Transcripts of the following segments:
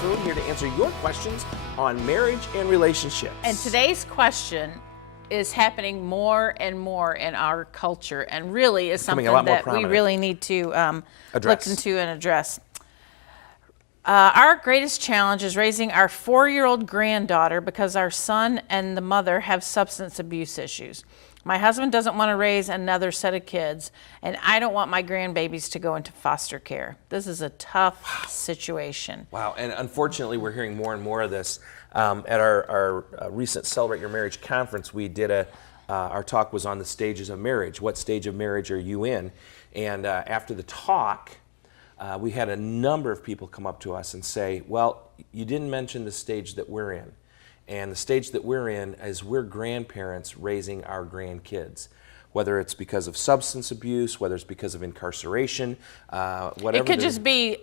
LaFoon here to answer your questions on marriage and relationships. And today's question is happening more and more in our culture, and really is something that we really need to look into and address. Our greatest challenge is raising our 4-year-old granddaughter because our son and the mother have substance abuse issues. My husband doesn't want to raise another set of kids, and I don't want my grandbabies to go into foster care. This is a tough situation. Wow, and unfortunately we're hearing more and more of this. At our recent Celebrate Your Marriage conference, we did our talk was on the stages of marriage. What stage of marriage are you in? And after the talk, we had a number of people come up to us and say, well, you didn't mention the stage that we're in. And the stage that we're in is we're grandparents raising our grandkids. Whether it's because of substance abuse, whether it's because of incarceration, whatever. It could just be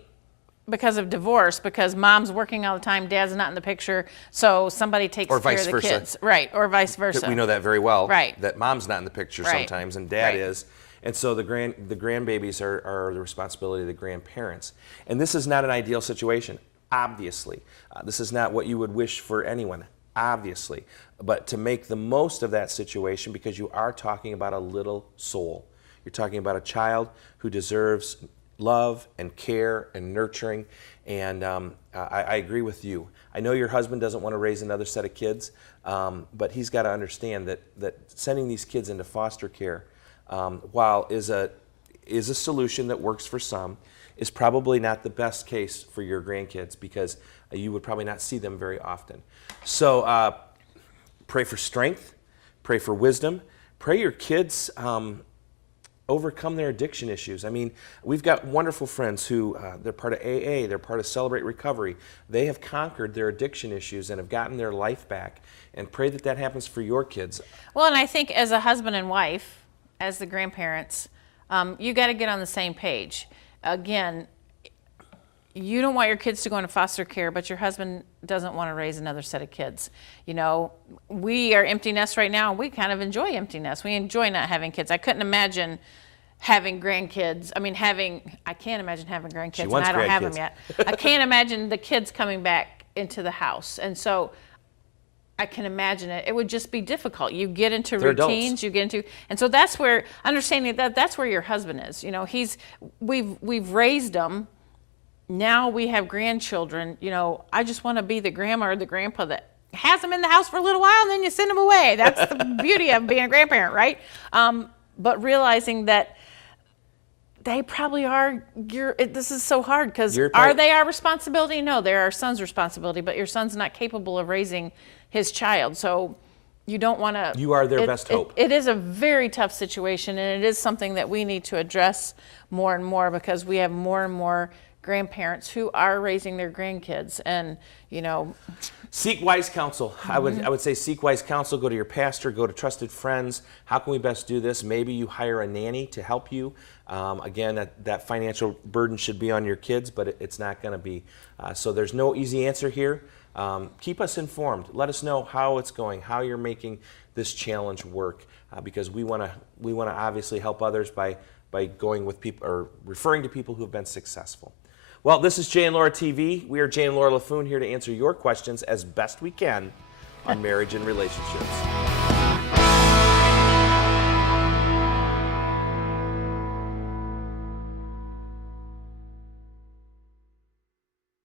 because of divorce, because mom's working all the time, dad's not in the picture, so somebody takes care of the kids. Right, or vice versa. We know that very well, right. That mom's not in the picture sometimes, and dad is. And so the grandbabies are the responsibility of the grandparents. And this is not an ideal situation, obviously. This is not what you would wish for anyone, obviously. But to make the most of that situation, because you are talking about a little soul. You're talking about a child who deserves love and care and nurturing. And I agree with you. I know your husband doesn't want to raise another set of kids, but he's got to understand that sending these kids into foster care, while is a solution that works for some, is probably not the best case for your grandkids, because you would probably not see them very often. So pray for strength, pray for wisdom, pray your kids overcome their addiction issues. I mean, we've got wonderful friends who, they're part of AA, they're part of Celebrate Recovery. They have conquered their addiction issues and have gotten their life back. And pray that that happens for your kids. Well, and I think as a husband and wife, as the grandparents, you got to get on the same page. Again, you don't want your kids to go into foster care, but your husband doesn't want to raise another set of kids. You know, we are empty nest right now, and we kind of enjoy empty nest. We enjoy not having kids. I couldn't imagine having grandkids. I mean, I can't imagine having grandkids, and I don't have them yet. I can't imagine the kids coming back into the house. And so I can imagine it. It would just be difficult. You get into routines, you get into, and so that's where, understanding that's where your husband is. You know, we've raised them. Now we have grandchildren. You know, I just want to be the grandma or the grandpa that has them in the house for a little while and then you send them away. That's the beauty of being a grandparent, right? But realizing that they probably are this is so hard, because are they our responsibility? No, they're our son's responsibility, but your son's not capable of raising his child. So you don't want to. You are their best hope. It is a very tough situation, and it is something that we need to address more and more, because we have more and more grandparents who are raising their grandkids, and you know. Seek wise counsel. I would say seek wise counsel. Go to your pastor. Go to trusted friends. How can we best do this? Maybe you hire a nanny to help you. Again, that financial burden should be on your kids, but it's not going to be. So there's no easy answer here. Keep us informed. Let us know how it's going, how you're making this challenge work, because we want to obviously help others by going with people or referring to people who have been successful. Well, this is Jay and Laura TV. We are Jay and Laura LaFoon here to answer your questions as best we can on marriage and relationships.